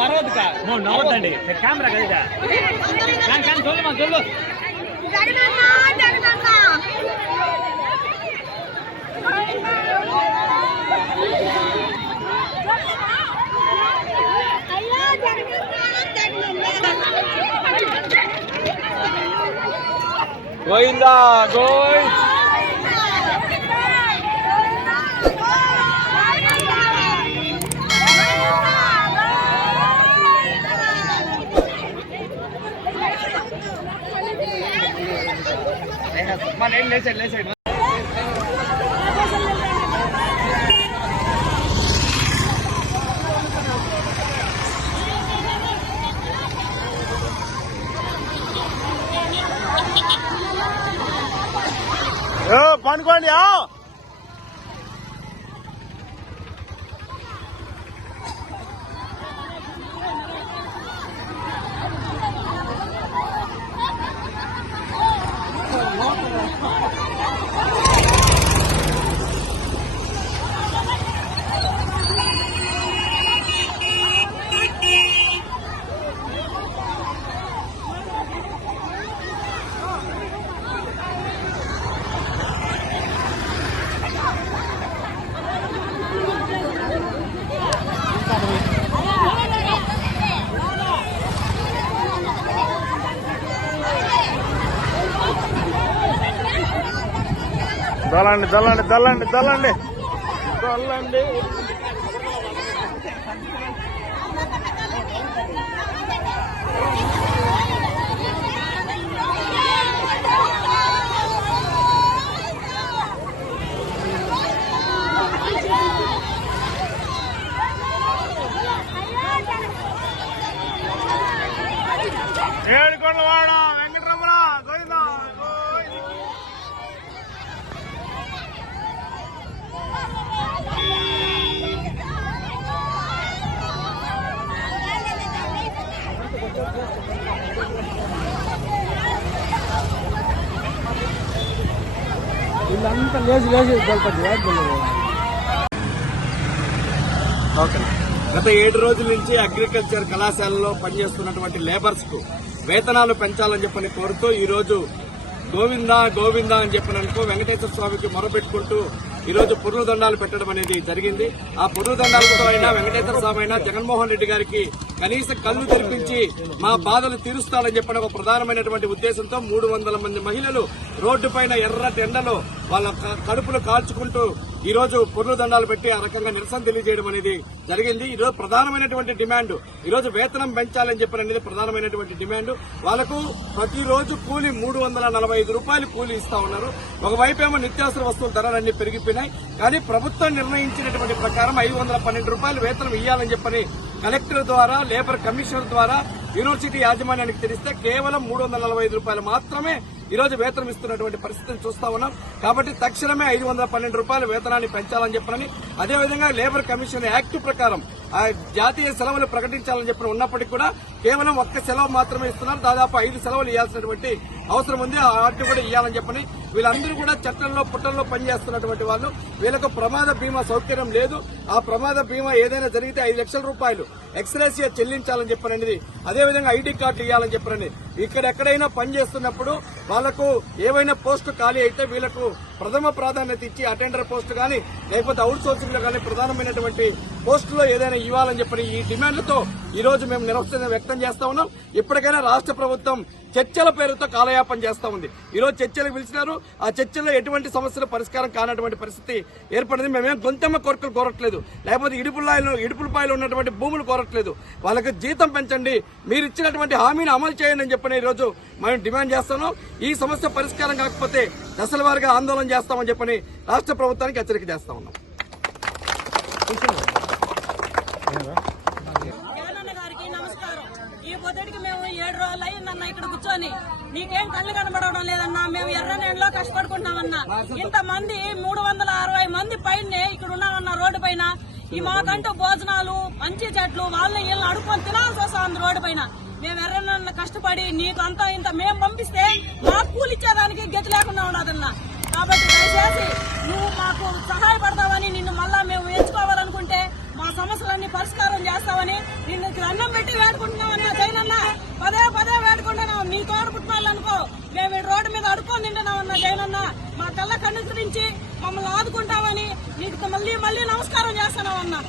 అరవద్దుకా నవ్వద్దండి. Camera కదా కానీ చూడు అయ్యో జగనన్న સાઈડ લે સાઈડ લે સાઈડ પાનકોડી આવ. దళండి దళండి దళండి దళండి దళండి ఏడుకొండల వాడ వెంకటరమణ గోవిందా గోవిందా వీళ్ళంతా లేచి లేచి ఓకే. గత ఏడు రోజుల నుంచి అగ్రికల్చర్ కళాశాలలో పనిచేస్తున్నటువంటి లేబర్స్కు వేతనాలు పెంచాలని చెప్పని కోరుతూ ఈ రోజు గోవిందా గోవిందా అని చెప్పినందుకు వెంకటేశ్వర స్వామికి మొరపెట్టుకుంటూ ఈ రోజు దండాలు పెట్టడం అనేది జరిగింది. ఆ పుర్రు దండాలతో అయినా వెంకటేశ్వర స్వామి అయినా జగన్మోహన్ రెడ్డి గారికి కనీసం కళ్ళు తెరిపించి మా బాధలు తీరుస్తారని చెప్పిన ఒక ప్రధానమైనటువంటి ఉద్దేశంతో మూడు వందల మంది మహిళలు రోడ్డు పైన ఎర్ర ఎండలో వాళ్ళ కడుపులు కాల్చుకుంటూ ఈ రోజు పొర్లు దండాలు పెట్టి ఆ రకంగా నిరసన తెలియజేయడం అనేది జరిగింది. ఈ రోజు ప్రధానమైనటువంటి డిమాండ్ ఈ రోజు వేతనం పెంచాలని చెప్పిన అనేది ప్రధానమైనటువంటి డిమాండ్. వాళ్ళకు ప్రతిరోజు కూలి మూడు వందల నలభై ఐదు రూపాయలు కూలి ఇస్తా ఉన్నారు. ఒకవైపేమో నిత్యావసర వస్తువుల ధరలన్నీ పెరిగిపోయినాయి. కానీ ప్రభుత్వం నిర్ణయించినటువంటి ప్రకారం ఐదు వందల పన్నెండు రూపాయలు వేతనం ఇవ్వాలని చెప్పని కలెక్టర్ ద్వారా లేబర్ కమిషనర్ ద్వారా యూనివర్సిటీ యాజమాన్యానికి తెలిస్తే కేవలం మూడు వందల నలభై ఐదు రూపాయలు మాత్రమే ఈరోజు వేతనం ఇస్తున్నటువంటి పరిస్థితిని చూస్తా ఉన్నాం. కాబట్టి తక్షణమే ఐదు వందల పన్నెండు రూపాయల వేతనాన్ని పెంచాలని చెప్పనని అదేవిధంగా లేబర్ కమిషన్ యాక్ట్ ప్రకారం జాతీయ సెలవులు ప్రకటించాలని చెప్పిన ఉన్నప్పటికీ కూడా కేవలం ఒక్క సెలవు మాత్రమే ఇస్తున్నారు. దాదాపు ఐదు సెలవులు ఇవ్వాల్సినటువంటి అవసరం ఉంది ఆ ఆర్డర్ కూడా ఇవ్వాలని చెప్పని వీళ్ళందరూ కూడా చట్టంలో పుట్టంలో పనిచేస్తున్నటువంటి వాళ్ళు. వీళ్ళకు ప్రమాద బీమా సౌకర్యం లేదు. ఆ ప్రమాద బీమా ఏదైనా జరిగితే ఐదు లక్షల రూపాయలు ఎక్స్రేసియా చెల్లించాలని చెప్పనండి అదేవిధంగా ఐడి కార్డు ఇవ్వాలని చెప్పనండి ఇక్కడ ఎక్కడైనా పని చేస్తున్నప్పుడు వాళ్ళకు ఏవైనా పోస్టు ఖాళీ అయితే వీళ్ళకు ప్రథమ ప్రాధాన్యత ఇచ్చి అటెండర్ పోస్ట్ కానీ లేకపోతే అవుట్ సోర్సింగ్లో కానీ ప్రధానమైనటువంటి పోస్టులో ఏదైనా ఇవ్వాలని చెప్పిన ఈ డిమాండ్లతో ఈ రోజు మేము నిరసన వ్యక్తం చేస్తా ఉన్నాం. ఇప్పటికైనా రాష్ట్ర ప్రభుత్వం చర్చల పేరుతో కాలయాపన చేస్తా ఉంది. ఈ రోజు చర్చలకు పిలిచినారు. ఆ చర్చల్లో ఎటువంటి సమస్యల పరిష్కారం కానటువంటి పరిస్థితి ఏర్పడింది. మేమేం గొంతెమ్మ కోరికలు కోరట్లేదు. లేకపోతే ఇడుపులాయలు ఇడుపులపాయలు ఉన్నటువంటి భూములు కోరట్లేదు. వాళ్ళకి జీతం పెంచండి. మీరు ఇచ్చినటువంటి హామీని అమలు చేయండి అని చెప్పని ఈరోజు మేము డిమాండ్ చేస్తాను ఈ సమస్య పరిష్కారం కాకపోతే దశల వారిగా ఆందోళన చేస్తామని చెప్పని రాష్ట్ర ప్రభుత్వానికి హెచ్చరిక చేస్తా ఉన్నాం జగనన్న గారికి నమస్కారం ఈ పొద్దుటికి మేము ఏడు రోజులు అయిందన్న ఇక్కడ కూర్చొని నీకేం కళ్ళు కనబడడం లేదన్నా? మేము ఎర్ర కష్టపడుకుంటున్నామన్నా. కష్టపడుకుంటామన్నా మూడు వందల అరవై మంది పైనే ఇక్కడ ఉన్నామన్నా రోడ్డు పైన. ఈ మాకంటూ భోజనాలు మంచి చెట్లు వాళ్ళని వీళ్ళని అడుక్కొని తినాల్సి వస్తుంది రోడ్డు పైన. మేము ఎర్రన్న కష్టపడి నీకు అంతా ఇంత మేము పంపిస్తే మాకు కూలిచ్చేదానికి గతి లేకుండా ఉండదన్నా. కాబట్టి దయచేసి నువ్వు మాకు సహాయపడతావని నిన్ను మళ్ళా మేము ఎంచుకోవాలనుకుంటే సమస్యలన్నీ పరిష్కారం చేస్తామని నిన్ను అన్నం పెట్టి వేడుకుంటున్నామని జైనన్న పదే పదే వేడుకుంటున్నాం నీ తోడు పుట్టినాళ్ళు మేము రోడ్డు మీద అడుక్కొని తింటున్నామన్న జైనన్న మా కళ్ళ కనుసరించి మమ్మల్ని ఆదుకుంటామని నీకు మళ్ళీ మళ్ళీ నమస్కారం చేస్తున్నామన్నా